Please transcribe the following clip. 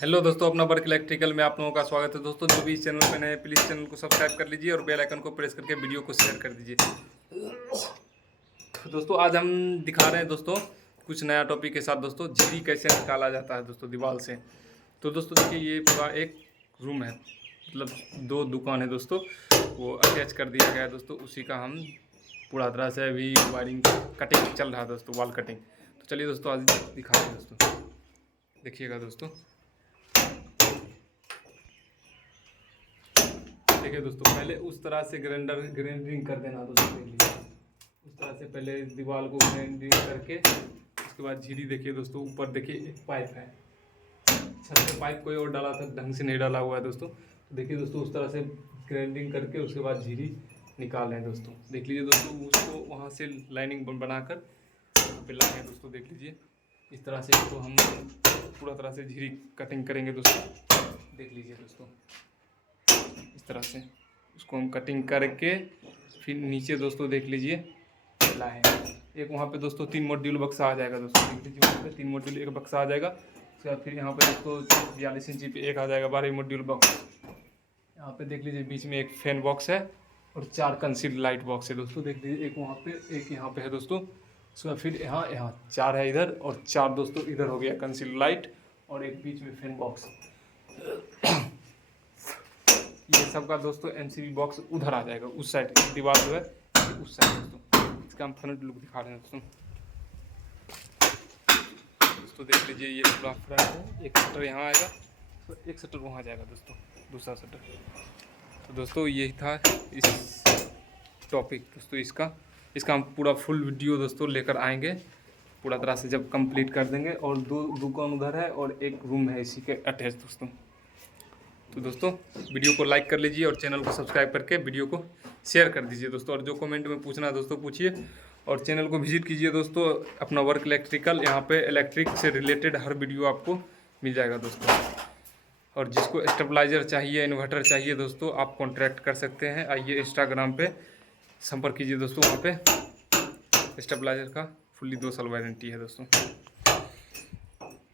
Hello दोस्तों, अपना work electrical में आप लोगों का स्वागत है। दोस्तों जो भी इस चैनल पर नए प्लीज़ चैनल को सब्सक्राइब कर लीजिए और बेल आइकन को प्रेस करके वीडियो को शेयर कर दीजिए। तो दोस्तों आज हम दिखा रहे हैं दोस्तों कुछ नया टॉपिक के साथ। दोस्तों झिरी कैसे निकाला जाता है दोस्तों दीवार से। तो दोस्तों देखिए ये पूरा एक रूम है, मतलब दो दुकान है दोस्तों, वो अटैच कर दिया गया है दोस्तों। उसी का हम पूरा तरह से अभी वायरिंग कटिंग चल रहा है दोस्तों, वॉल कटिंग। तो चलिए दोस्तों आज दिखा रहे हैं दोस्तों, देखिएगा दोस्तों। देखिए दोस्तों पहले उस तरह से ग्राइंडिंग कर देना दोस्तों। देखिए उस तरह से पहले दीवार को ग्राइंडिंग करके उसके बाद झिरी देखिए दोस्तों। ऊपर देखिए एक पाइप है, छत पे पाइप कोई और डाला था, ढंग से नहीं डाला हुआ है दोस्तों। तो देखिए दोस्तों उस तरह से ग्राइंडिंग करके उसके बाद झिरी निकाल रहे हैं दोस्तों। देख लीजिए दोस्तों, उसको वहाँ से लाइनिंग बनाकर यहाँ पे लाए हैं दोस्तों। देख लीजिए इस तरह से तो हम पूरा तरह से झिरी कटिंग करेंगे दोस्तों। देख लीजिए दोस्तों इस तरह से उसको हम कटिंग करके फिर नीचे दोस्तों देख लीजिए लाए हैं। एक वहाँ पे दोस्तों 3 मॉड्यूल बक्सा आ जाएगा दोस्तों। देख लीजिए वहाँ पे 3 मॉड्यूल एक बक्सा आ जाएगा। उसके बाद फिर यहाँ पे दोस्तों 42 इंची पे एक आ जाएगा 12 मॉड्यूल बॉक्स। यहाँ पे देख लीजिए बीच में एक फैन बॉक्स है और 4 कंसील्ड लाइट बॉक्स है दोस्तों। देख लीजिए एक वहाँ पे एक यहाँ पे है दोस्तों। उसके बाद फिर यहाँ 4 है इधर और 4 दोस्तों इधर हो गया कंसील्ड लाइट और एक बीच में फैन बॉक्स। ये सब का दोस्तों एमसीबी बॉक्स उधर आ जाएगा, उस साइड दीवार जो है उस साइड दोस्तों। इसका हम फ्रंट लुक दिखा रहे हैं दोस्तों। दोस्तों देख लीजिए ये पूरा फ्रंट है। एक शटर यहाँ आएगा तो एक शटर वहाँ जाएगा दोस्तों, दूसरा शटर। तो दोस्तों यही था इस टॉपिक दोस्तों। इसका हम पूरा फुल वीडियो दोस्तों लेकर आएंगे पूरा तरह से जब कंप्लीट कर देंगे। और 2 दुकान उधर है और एक रूम है इसी के अटैच दोस्तों। तो दोस्तों वीडियो को लाइक कर लीजिए और चैनल को सब्सक्राइब करके वीडियो को शेयर कर दीजिए दोस्तों। और जो कमेंट में पूछना है दोस्तों पूछिए और चैनल को विजिट कीजिए दोस्तों। अपना वर्क इलेक्ट्रिकल, यहाँ पे इलेक्ट्रिक से रिलेटेड हर वीडियो आपको मिल जाएगा दोस्तों। और जिसको स्टेबलाइजर चाहिए, इन्वर्टर चाहिए दोस्तों, आप कॉन्ट्रैक्ट कर सकते हैं। आइए इंस्टाग्राम पे संपर्क कीजिए दोस्तों। वहाँ पे स्टेबलाइजर का फुल्ली 2 साल वारंटी है दोस्तों।